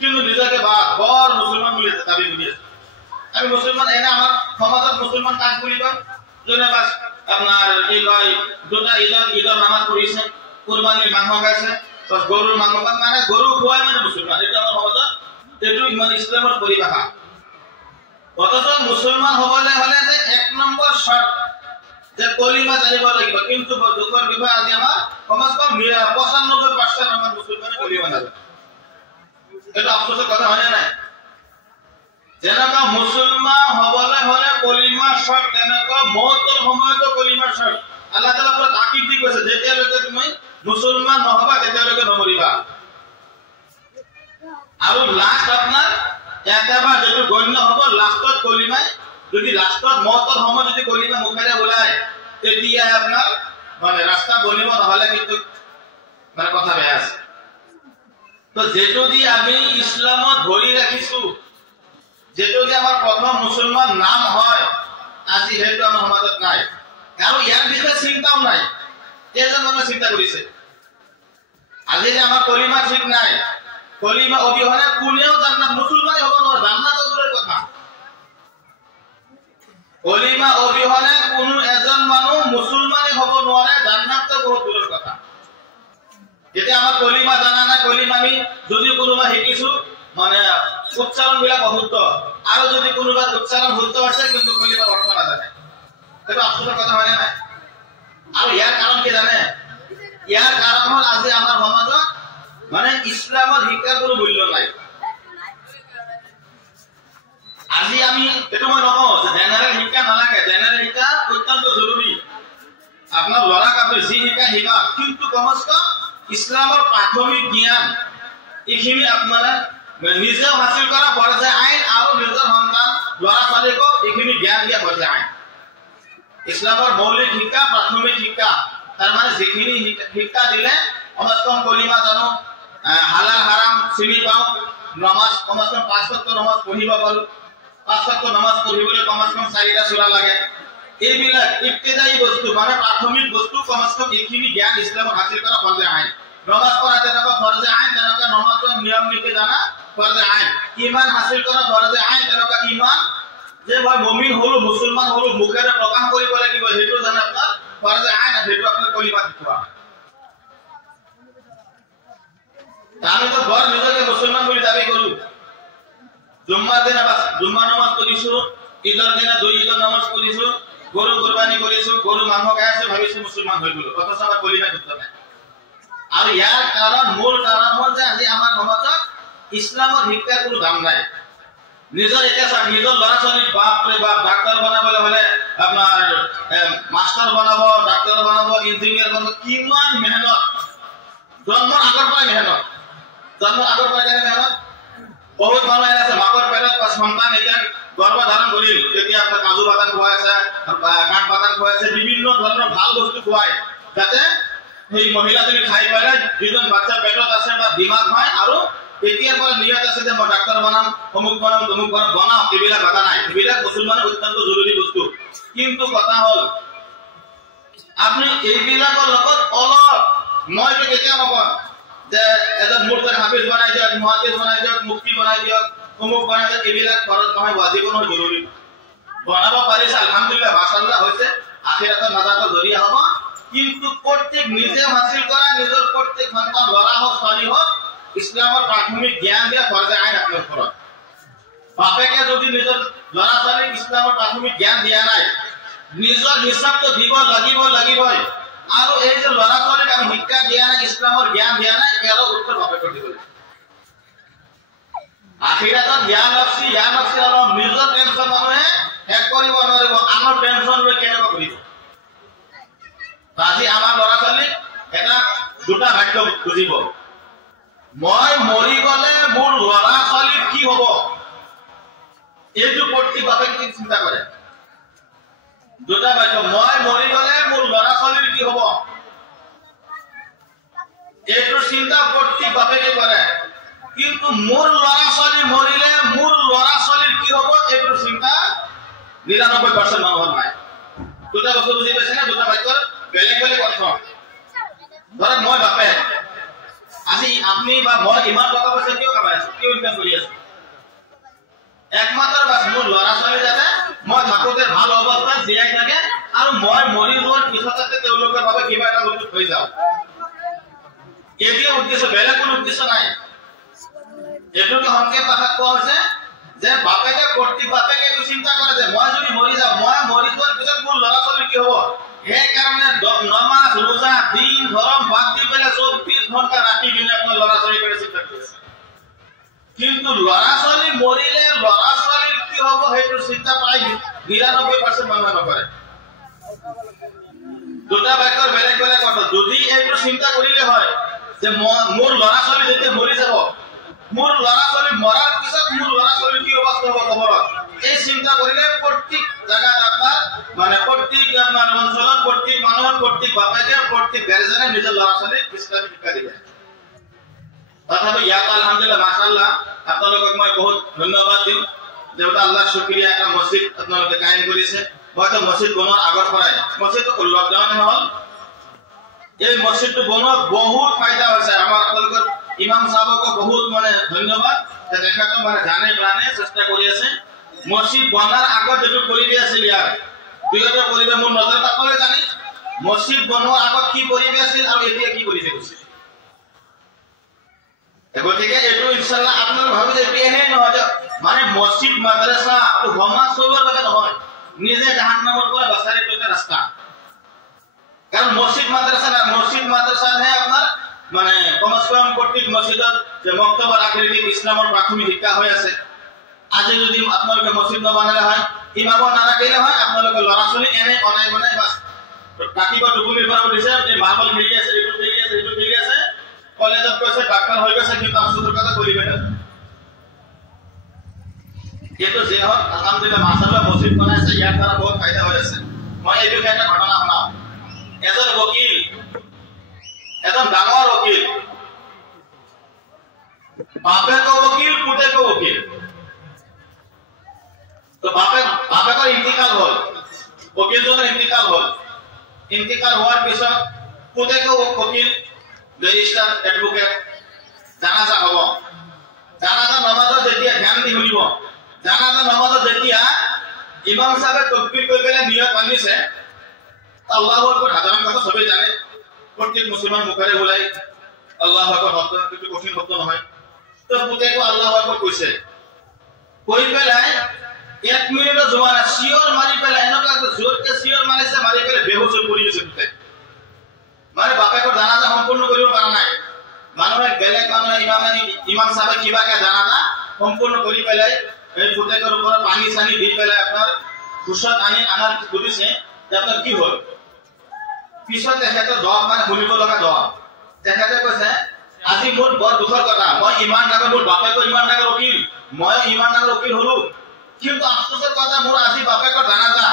কিন্তু নিজকে বৰ মুছলমান বুলি দাবী কৰি আছে। আমি মুছলমান এনে আমাৰ সমাজত মুছলমান কাক বুলি কয়? যোনে বাছ আপোনাৰ কি কয় দুটা ঈদৰ নামাজ পঢ়িছে, কুৰবানীৰ মাংস খাইছে, বাছ গৰুৰ মাংস মানে গৰু খোৱাই মানে মুছলমান। এইটো আমাৰ সমাজত এইটো ইমান ইছলামৰ পৰিভাষা। অথচ মুছলমান হ'বলৈ হ'লে যে 1 নম্বৰ শৰ্ত যে কলিমা জানিব লাগিব। কিন্তু দুখৰ বিষয় আজি আমাৰ সমাজখন 95% আমাৰ মুছলমানে কলিমা নাজানে। এটা আফসোসেৰ কথা হয় না। যেনেকা মুসলমান হবলৈ হলে কলিমাৰ শৰ্ত, তেনেকা মৌতৰ সময়তো কলিমাৰ শৰ্ত। আল্লাহ তাআলা পুৰা তাকিদ দি কৈছে যেতিয়ালৈকে তুমি মুসলমান নহবা তেতিয়ালৈকে নমৰিবা। আৰু লাষ্ট আপোনাৰ একেবাৰে যেটো গণ্য হ'ব লাষ্টত কলিমাই, যদি লাষ্টত মৌতৰ সময় যদি কলিমা মুখেৰে ওলায় তেতিয়া আপোনাৰ মানে ৰাস্তা বনিব, নহলে কিন্তু মানে কথা বেয়া আছে। তো যেটো দি আমি ইসলামত ধৰি ৰাখিছো, যেটো দি আমাৰ প্ৰথম মুছলমান নাম হয়, আজি হেতু আমাৰ সমাজত নাই। আৰু ইয়াৰ বিষয়ে চিন্তাও নাই। কেইজন মানুহে চিন্তা কৰিছে? আজি যে আমাৰ কলিমা ঠিক নাই, কলিমা অবিহনে কোনেও জান্নাত মুছলমানই হ'ব নোৱাৰে। জান্নাতৰ দূৰৰ কথা, কলিমা অবিহনে কোনো এজন মানুহ মুছলমানই হ'ব নোৱাৰে। জান্নাত বহুত দূৰৰ কথা। যেতিয়া আমাৰ কলিমা জানা নাই, কলিমা আমি যদি কোনোবা শিকিছো মানে উচ্চাৰণ বিলাক অশুদ্ধ, আৰু যদি কোনোবা উচ্চাৰণ শুদ্ধ আছে কিন্তু কলিমাৰ অৰ্থ নাজানে, এটা আফসোসৰ কথা হয় না। আৰু ইয়াৰ কাৰণ কি জানে? ইয়াৰ কাৰণ হল আজি আমাৰ সমাজত মানে ইছলামৰ শিক্ষাৰ কোনো মূল্য নাই। আজি আমি এইটো মই নকওঁ যে জেনেৰেল শিক্ষা নালাগে, জেনেৰেল শিক্ষা অত্যন্ত জৰুৰী। আপোনাৰ ল'ৰাক আপুনি যি শিক্ষা শিকাওক, কিন্তু কমচে কম ইসলামৰ প্ৰাথমিক জ্ঞান এইখিনি আপনাৰা নিজেও হাসিল কৰা ফৰজে আইন, আৰু নিজৰ সন্তান ল'ৰা ছোৱালীকো এইখিনি জ্ঞান দিয়া ফৰজে আইন। ইসলামৰ মৌলিক শিক্ষা, প্ৰাথমিক শিক্ষা, তাৰ মানে যিখিনি শিক্ষা দিলে কমচে কম কলিমা জানো, হালাল হাৰাম চিনি পাওঁ, নমাজ কমচে কম 5 ওয়াক্ত নমাজ পঢ়িব পাৰো। 5 ওয়াক্ত নমাজ পঢ়িবলৈ কমচে কম 4টা সূৰা লাগে। এইবিলাক ইবতিদায়ী বস্তু মানে প্ৰাথমিক বস্তু, কমচে কম এইখিনি জ্ঞান ইসলামত হাসিল কৰা ফৰজে আইন। নমাজ পড়া যেনেকা ফৰজে আইন, তেনেকা নমাজৰ নিয়ম নীতি জানা ফৰজে আইন। ইমান হাসিল কৰা ফৰজে আইন, তেনেকা ইমান যে মই মুমিন হলো, মুছলমান হলো মুখেৰে প্ৰকাশ কৰিব লাগিব, সেইটো জানা আপোনাৰ ফৰজে আইন। সেইটো আপোনাৰ কলিমা শিকোৱা। আমি তো বৰ নিজকে মুছলমান বুলি দাবী কৰো। জুম্মাৰ দিনা বাস জুম্মা নামাজ পঢ়িছো, ঈদৰ দিনা 2 ঈদৰ নামাজ পঢ়িছো, গৰু কুৰবানী কৰিছো, গৰু মাংস খাইছো, ভাবিছো মুছলমান হৈ গলো, অথচ আমাৰ কলিমা শুদ্ধ নাই। আৰু ইয়াৰ কাৰণ মূল কাৰণ হল যে আজি আমাৰ সমাজত ইছলামৰ শিক্ষাৰ কোনো দাম নাই। নিজৰ এতিয়া চাওক, নিজৰ ল'ৰা ছোৱালীক বাপৰে বাপ ডাক্তৰ বনাবলৈ হলে আপোনাৰ মাস্টাৰ বনাব, ডাক্তৰ বনাব, ইঞ্জিনিয়াৰ বনাব, কিমান মেহনত। জন্মৰ আগৰ পৰাই মেহনত, জন্মৰ আগৰ পৰাই মেহনত। বহুত মানুহ আছে মাকৰ পেটত সন্তান এতিয়া গৰ্ভধাৰণ কৰিল, তেতিয়া আপোনাৰ কাজু বাদাম খুৱাই আছে, কাঠ বাদাম খুৱাই আছে, বিভিন্ন ধৰণৰ ভাল বস্তু খুৱাই, যাতে সেই মহিলাজনী খাই পেলাই যিজন বাচ্চা পেটত আছে বা দিমাগ হয়, আৰু এতিয়াৰ পৰা নিয়ত আছে যে মই ডাক্তৰ বনাম, অমুক বনাম, তমুক বনাম, বনাম। এইবিলাক কথা নাই, এইবিলাক মুছলমানৰ অত্যন্ত জৰুৰী বস্তু। কিন্তু কথা হল আপনি এইবিলাকৰ লগত অলপ, মইতো কেতিয়া নকওঁ যে এজন মুৰ্শিদ হাফিজ বনাই দিয়ক, মুহাদ্দিছ বনাই দিয়ক, মুফতি বনাই দিয়ক, অমুক বনাই দিয়ক, এইবিলাক ফরজ নহয়, ওয়াজিব নহয়, জৰুৰী। বনাব পাৰিছে আলহামদুলিল্লাহ, মাশাআল্লাহ হৈছে, আখিৰাতৰ নাজাতৰ জৰিয়া হ'ব। কিন্তু প্ৰত্যেক নিজে হাসিল কৰা, নিজেৰ প্ৰত্যেক সন্তান ল'ৰা হোক ছোৱালী হোক ইসলামৰ প্ৰাথমিক জ্ঞান দিয়া ফৰজে আইন আপনাৰ ওপৰত। বাপেকে যদি নিজৰ ল'ৰা ছোৱালীক ইসলামৰ প্ৰাথমিক জ্ঞান দিয়া নাই, নিজৰ হিচাপটো দিব লাগিবই। আৰু এই যে ল'ৰা ছোৱালীক আমি শিক্ষা দিয়া নাই, ইসলামৰ জ্ঞান দিয়া নাই, ইয়াৰ উত্তৰ বাপেকে দিব লাগিব। আখিৰাতত জ্ঞান আছে অলপ নিজৰ টেনচন মানুহে শেষ কৰিব নোৱাৰিব, আনৰ টেনচন লৈ কেনেকৈ কৰিব। আজি আমাৰ ল'ৰা ছোৱালীক এটা দুটা বাক্য বুজিব, মই মৰি গলে মোৰ ল'ৰা ছোৱালীৰ কি হব, এইটো প্ৰত্যেক বাপেকে চিন্তা কৰে। দুটা বাক্য, মই মৰি গলে মোৰ ল'ৰা ছোৱালীৰ কি হব, এইটো চিন্তা প্ৰত্যেক বাপেকে কৰে। কিন্তু মোৰ ল'ৰা ছোৱালী মৰিলে মোৰ ল'ৰা ছোৱালীৰ কি হব, এইটো চিন্তা 99% মানুহৰ নাই। দুটা বস্তু বুজি পাইছে না? দুটা বাক্যৰ বেলেগ বেলেগ অৰ্থ। ধৰক মই বাপে, আজি আপনি বা মই ইমান টকা পইচা কিয় কামাই আছো, কিয় ইনকাম কৰি আছো? একমাত্ৰ বাস মোৰ ল'ৰা ছোৱালী যাতে মই থাকোতে ভাল অৱস্থাত জীয়াই থাকে আৰু মই মৰি যোৱাৰ পিছত যাতে তেওঁলোকে ভাবে কিবা এটা বস্তু হৈ যাওক। এইটোৱে উদ্দেশ্য, বেলেগ কোনো উদ্দেশ্য নাই। এইটোকে সংক্ষেপ ভাষাত কোৱা হৈছে যে বাপেকে প্ৰত্যেক বাপেকে এইটো চিন্তা কৰে যে মই যদি মৰি যাওঁ, মই মৰি যোৱাৰ পিছত মোৰ ল'ৰা ছোৱালী কি হ'ব। সেইকাৰণে নমাজ ৰোজা দিন ধৰম বাদ দি পেলাই 24 ঘণ্টা ৰাতি দিনে আপোনাৰ ল'ৰা ছোৱালীৰ কাৰণে চিন্তা কৰিছে। কিন্তু ল'ৰা ছোৱালী মৰিলে ল'ৰা ছোৱালীৰ কি হ'ব সেইটো চিন্তা প্ৰায় 99% মানুহে নকৰে। দুটা বাক্যৰ বেলেগ বেলেগ কথা। যদি এইটো চিন্তা কৰিলে হয় যে মোৰ ল'ৰা ছোৱালী যেতিয়া মৰি যাব, মোৰ ল'ৰা ছোৱালী মৰাৰ পিছত মোৰ ল'ৰা ছোৱালী কি অৱস্থা হ'ব খবৰত, এই চিন্তা কৰিলে প্ৰত্যেক জায়গাত আপোনাৰ মানে প্ৰত্যেক আপোনাৰ অঞ্চলত প্ৰত্যেক মানুহৰ প্ৰত্যেক বাপেকে প্ৰত্যেক গাৰ্জেনে নিজৰ ল'ৰা ছোৱালীক ইছলামী শিক্ষা দিবে। তথাপি ইয়াত আলহামদুলিল্লাহ মাশাআল্লাহ আপোনালোকক মই বহুত ধন্যবাদ দিম। দেউতা আল্লাহ শুক্ৰিয়া, এটা মছজিদ আপোনালোকে কায়েম কৰিছে। হয়তো মছজিদ বনোৱাৰ আগৰ পৰাই, মছজিদটো লকডাউন হ'ল, এই মছজিদটো বনোৱাৰ বহুত ফায়দা হৈছে। আমাৰ আপোনালোকৰ ইমাম সাহেবকো বহুত মানে ধন্যবাদ, তেখেতে মানে জানে প্ৰাণে চেষ্টা কৰি আছে। মছজিদ বনাৰ আগত যেটো পৰিৱেশ আছিল ইয়াৰ বিগত পৰিৱেশ মোৰ নজৰত আপোনালোকে জানে, মছজিদ বনোৱাৰ আগত কি পৰিৱেশ আছিল আৰু এতিয়া কি পৰিৱেশ হৈছে। গতিকে এইটো ইনশাআল্লাহ আপোনালোকে ভাবে যে এনে নহয় মানে মছজিদ মাদ্ৰাসা আৰু সমাজ চলোৱাৰ বাবে নহয়, নিজে জাহান্নামৰ পৰা বাচাৰি পেটা ৰাস্তা। কাৰণ মছজিদ মাদ্ৰাসাহে আপোনাৰ মানে কমস কম প্ৰত্যেক মছজিদত যে মক্তবৰ আকৃতিত ইছলামৰ প্ৰাথমিক শিক্ষা হৈ আছে। আজি যদি আপোনালোকে মছজিদ নবনালে হয়, ইমামৰ নাৰাখিলে হয়, আপোনালোকে ল'ৰা ছোৱালী এনে বনাই বনাই বাছ ৰাতিপুৱা টোপনিৰ পৰা উঠিছে, মাৰ্বল খেলি আছে, এইটো খেলি আছে, এইটো খেলি আছে, কলেজত গৈছে, ডাক্তৰ হৈ গৈছে, কিন্তু আফচোচৰ কথা কৰিবই না। কিন্তু যে হওক আলহামদুলিল্লাহ মাশাআল্লাহ মছজিদ বনাইছে, ইয়াৰ দ্বাৰা বহুত ফায়দা হৈ আছে। মই এই বিষয়ে এটা ঘটনা শুনাও। এজন উকিল, এজন ডাঙৰ উকিল, বাপেকো উকিল, পুতেকো উকিল। তো বাপেকৰ ইন্তিকাল হ'ল, উকিলজনৰ ইন্তিকাল হ'ল। ইন্তিকাল হোৱাৰ পিছত পুতেকো উকিল, বেৰিষ্টাৰ, এডভোকেট। জানাজা হ'ব। জানাজা নমাজত যেতিয়া ধ্যান দি শুনিব, জানাজা নমাজত যেতিয়া ইমাম সাহেবে তাকবীৰ কৰি পেলাই নিয়ত বান্ধিছে, আল্লাহু আকবাৰ সাধাৰণ কথা সবেই জানে, প্ৰত্যেক মুছলমান মুখেৰে ওলাই আল্লাহু আকবার শব্দ, কিন্তু কঠিন শব্দ নহয়। তো পুতেকো আল্লাহু আকবার কৈছে, কৈ পেলাই 1 মিনিটৰ যোৱা নাই, চিঞৰ মাৰি পেলাই এনেকুৱা জোৰকে চিঞৰ মাৰিছে, মাৰি পেলাই বেহুচ হৈ পৰি গৈছে পুতেক। মানে বাপেকৰ জানাজা সম্পূৰ্ণ কৰিব পৰা নাই। মানুহে বেলেগ মানুহে ইমাম সাহেবে কিবাকে জানাজা সম্পূৰ্ণ কৰি পেলাই এই পুতেকৰ ওপৰত পানী চানি দি পেলাই আপোনাৰ ঘুষত আনাৰ সুধিছে যে আপোনাৰ কি হ'ল। পিছত তেখেতৰ দোৱা মানে শুনিব লগা দোৱা। তেখেতে কৈছে, আজি মোৰ বৰ দুখৰ কথা, মই ইমান ডাঙৰ, মোৰ বাপেকো ইমান ডাঙৰ উকিল, মই ইমান ডাঙৰ উকিল হলো, কিন্তু আফচোচৰ কথা মোৰ আজি বাপেকৰ জানাজা,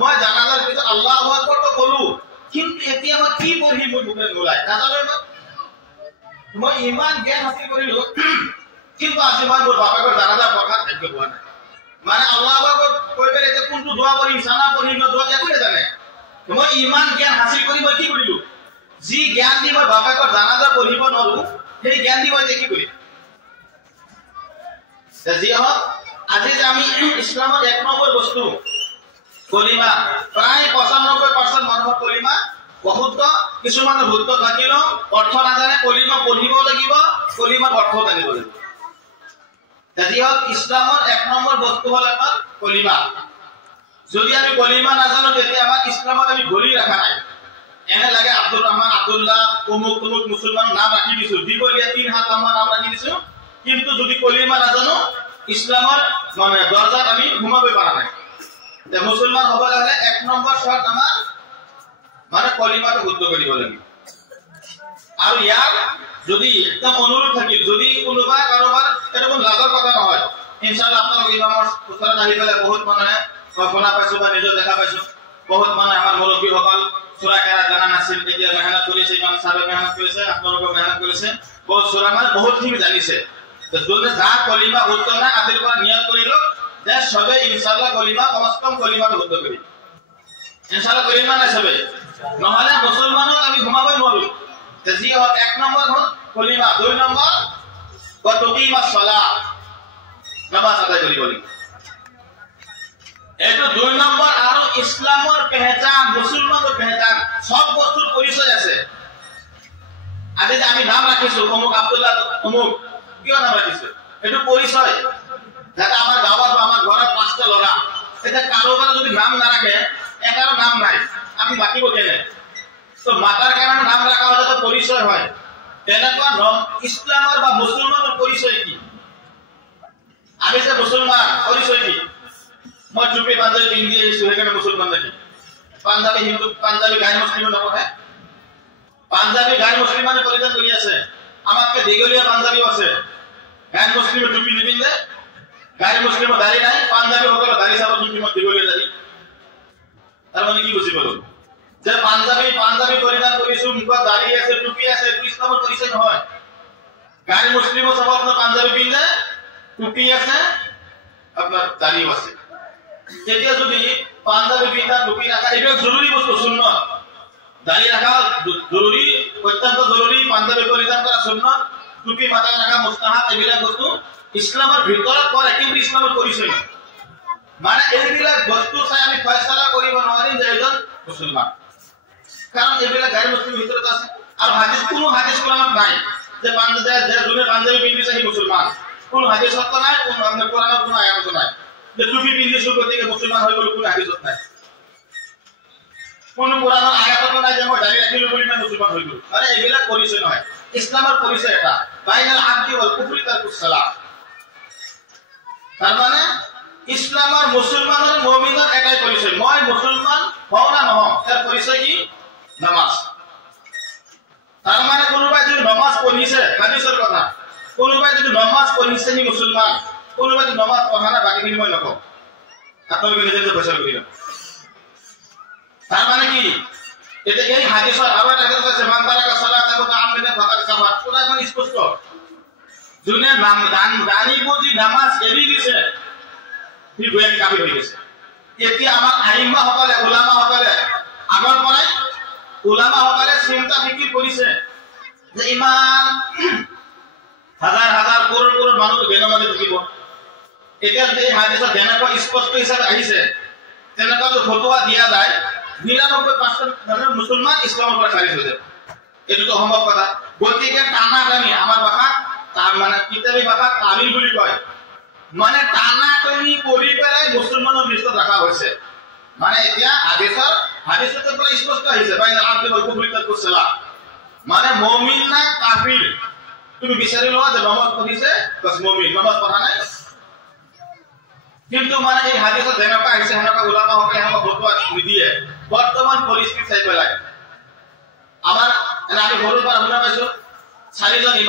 মই জানাজাৰ পিছত আল্লাহু আকবাৰটো কলো, কিন্তু এতিয়া মই কি পঢ়ি মোৰ মুখে নোলায় নাজানো। মই ইমান জ্ঞান হাসিল কৰিলো, কিন্তু আজি মই মোৰ বাপেকৰ জানাজা পঢ়াত ভাগ্য পোৱা নাই। মানে আল্লাহু আকবাৰ কৈ পেলাই এতিয়া কোনটো দোৱা কৰিম, সানা পঢ়িম না দোৱা একো নাজানে। মই ইমান জ্ঞান হাসিল কৰি মই কি কৰিলো, যি জ্ঞান দি মই বাপেকৰ জানাজা পঢ়িব নোৱাৰো, সেই জ্ঞান দি মই কি কৰিম। যি হওক, আজি যে আমি ইছলামত 1 নম্বৰ বস্তু কলিমা, প্ৰায় 95% মানুহৰ কলিমা বহুত, কিছুমানৰ শুদ্ধ থাকিলেও অৰ্থ নাজানে। কলিমা পঢ়িব লাগিব, কলিমাৰ অৰ্থ জানিব লাগিব। যি হওক, ইছলামৰ 1 নম্বৰ বস্তু হ'ল আমাৰ কলিমা। যদি আমি কলিমা নাজানো, তেতিয়া আমাক ইছলামত আমি ধৰি ৰাখা নাই। এনে লাগে আব্দুর রহমান, আব্দুল্লাহ, অমুক তমুক মুসলমান নাম রাখি দিছো, দীঘলীয়া 3 হাত লম্বা নাম রাখি দিছো, কিন্তু যদি কলিমা নাজানো ইসলামৰ মানে দৰজাত আমি ঘুমাবই পাৰা নাই। মুসলমান হবলৈ হলে 1 নম্বৰ শৰ্ত আমাৰ মানে কলিমাটো শুদ্ধ কৰিব লাগিব। আৰু ইয়াৰ যদি একদম অনুৰোধ থাকিল, যদি কোনোবা কাৰোবাৰ এৰকম লাজৰ কথা নহয়, ইনশাআল্লাহ আপোনালোক ইমামৰ ওচৰত আহি পেলাই বহুত মানুহে শুনা পাইছো বা নিজৰ দেখা পাইছো, বহুত মানুহে আমাৰ মুৰব্বীসকল সূৰা কেৰাত জানা নাছিল, এতিয়া মেহনত কৰিছে, ইমাম সাহেব মেহনত কৰিছে, আপোনালোকে মেহনত কৰিছে, বহুত সূরা মানে বহুত খিনি জানিছে। তো যোনে যা কলিমা শুদ্ধ নাই আজিৰ পৰা নিয়ত কৰিলো যে সবে ইনশাআল্লাহ কলিমা কমস কম কলিমাটো শুদ্ধ কৰিম। ইনশাআল্লাহ কলিমা নাই সবে, নহলে মুসলমানক আমি ঘুমাবই নোৱাৰো। যি হওক 1 নম্বৰ হ'ল কলিমা, 2 নম্বৰ তুকিমা সালাহ, নামাজ আদায় কৰিব লাগিব। এইটো 2 নম্বৰ। আৰু ইছলামৰ পেহচান, মুছলমানৰ পেহচান, সব বস্তুৰ পৰিচয় আছে। আজি যে আমি নাম ৰাখিছো অমুক আব্দুল্লাহ অমুক, কিয় নাম ৰাখিছো? এইটো পৰিচয়। যাতে আমাৰ গাঁৱত বা আমাৰ ঘৰত 5টা ল'ৰা, এতিয়া কাৰোবাৰ যদি নাম নাৰাখে, এটাৰো নাম নাই, আমি মাতিব কেনে? তো মাতাৰ কাৰণে নাম ৰাখা হলে তো পৰিচয় হয়। তেনেকুৱা ইছলামৰ বা মুছলমানৰ পৰিচয় কি? আমি যে মুছলমান, পৰিচয় কি? মই টুপি পাঞ্জাবী পিন্ধি আহিছো, সেইকাৰণে মুছলমান নেকি? পাঞ্জাবী হিন্দু, পাঞ্জাবী গাই মুছলিমো নপঢ়ে। পাঞ্জাবী গাই মুছলিমানে পৰিধান কৰি আছে, আমাতকে দীঘলীয়া পাঞ্জাবীও আছে। গাই মুছলিমে টুপি নিপিন্ধে, গাই মুছলিমৰ দাড়ি নাই, পাঞ্জাবী সকলে দাড়ি চাব, টুপিমত দীঘলীয়া দাড়ি। তাৰ মানে কি বুজি পালো? যে পাঞ্জাবী পৰিধান কৰিছো, মুখত দাড়ি আছে, টুপি আছে, এইটো ইছলামৰ পৰিচয় নহয়। গাই মুছলিমো সব আপোনাৰ পাঞ্জাবী পিন্ধে, টুপি আছে, আপনার দাড়িও আছে। তেতিয়া যদি পাঞ্জাবী পিন্ধা, টুপি রাখা, এটা জরুরি বস্তু, সুন্নত। দাড়ি রাখা জরুরি, অত্যন্ত জরুরি, পাঞ্জাবী পরিধান করা সুন্নত, টুপি মাথায় রাখা মুস্তাহাব, এইবিলাক বস্তু ইসলামের ভিতৰত পৰে, কিন্তু ইসলামেৰ পৰিচয় নয়। মানে এইবিলাক বস্তু চাই আমি ফয়সালা কৰিব নোৱাৰিম যে এজন মুছলমান, কাৰণ এইবিলাক গাইৰ মুছলিমৰ ভিতৰত আছে। আৰু হাদিস, কোনো হাদিস কোরআনত নাই যে যোনে পাঞ্জাবী পিন্ধিছে সি মুছলমান। কোন হাদিসত নাই, কোন আপনার কোরআনত কোনো আয়াত নাই যে টুপি পিন্ধিছো গতিকে মুছলমান হৈ গ'ল, কোন হাদিসত নাই। কোন কোৰআনৰ আয়াতত নাই যে মই দাড়ি ৰাখিলো বুলি মই মুছলমান হৈ গ'ল। মানে এইবিলাক পৰিচয় নহয়। ইছলামৰ পৰিচয় এটা, বাইনাল আবদি ওয়াল কুফৰি তাৰকুস সালাহ। তাৰ মানে ইছলামৰ মুছলমানৰ মুমিনৰ এটাই পৰিচয়, মই মুছলমান হওঁ না নহওঁ, তাৰ পৰিচয় কি? নামাজ। তাৰ মানে কোনোবাই যদি নামাজ পঢ়িছে, হাদিসৰ কথা, কোনোবাই যদি নামাজ পঢ়িছে সি মুছলমান, কোনোবাই যদি নামাজ পঢ়া নাই বাকীখিনি মই নকওঁ, আপোনালোকে নিজে নিজে ফয়সালা কৰি ল'ব। তাৰ মানে কি? এটা এই হাদিসৰ আৰু এটা কথা আছে, মান তাৰাকা সালাতাহু মুতাআম্মিদান ফাকাদ কাফাৰ। পুৰা মানে স্পষ্ট, যোনে জানি বুজি নামাজ এৰি দিছে সি গোয়ান কাফিৰ হৈ গৈছে। এতিয়া আমাৰ আইম্মা সকলে, উলামা সকলে আগৰ পৰাই উলামা সকলে চিন্তা ফিকিৰ কৰিছে যে ইমান হাজাৰ হাজাৰ কৰোৰ কৰোৰ মানুহ বেনামাজি থাকিব। এতিয়া যদি এই হাদিসত যেনেকুৱা স্পষ্ট হিচাপে আহিছে, তেনেকুৱা যদি ফটোৱা দিয়া যায়, 99% মুছলমান ইছলামৰ পৰা খাৰিজ হৈ যাব। এইটোতো অসম্ভৱ কথা। গতিকে টানাটানি, আমাৰ ভাষাত মানে কিতাবী ভাষাত তামিল বুলি কয়, মানে টানাটানি কৰি পেলাই মুছলমানৰ লিষ্টত ৰখা হৈছে। মানে এতিয়া হাদিসত পৰা স্পষ্ট আহিছে, বাইনাল আবদি ওয়াল কুফৰি তাৰকুস সালাহ। মানে মুমিন না কাফিৰ, তুমি বিচাৰি লোৱা যে নামাজ পঢ়িছে বাস মুমিন, নামাজ পঢ়া নাই। কিন্তু মানে এই হাদিসত যেনেকুৱা আহিছে সেনেকুৱা উলামা সকলে আমাক ফটোৱা নিদিয়ে। বৰ্তমান পৰিস্থিতি চাই পেলাই আমাৰ আমি সৰুৰ পৰা শুনা পাইছো 4জন ইমাম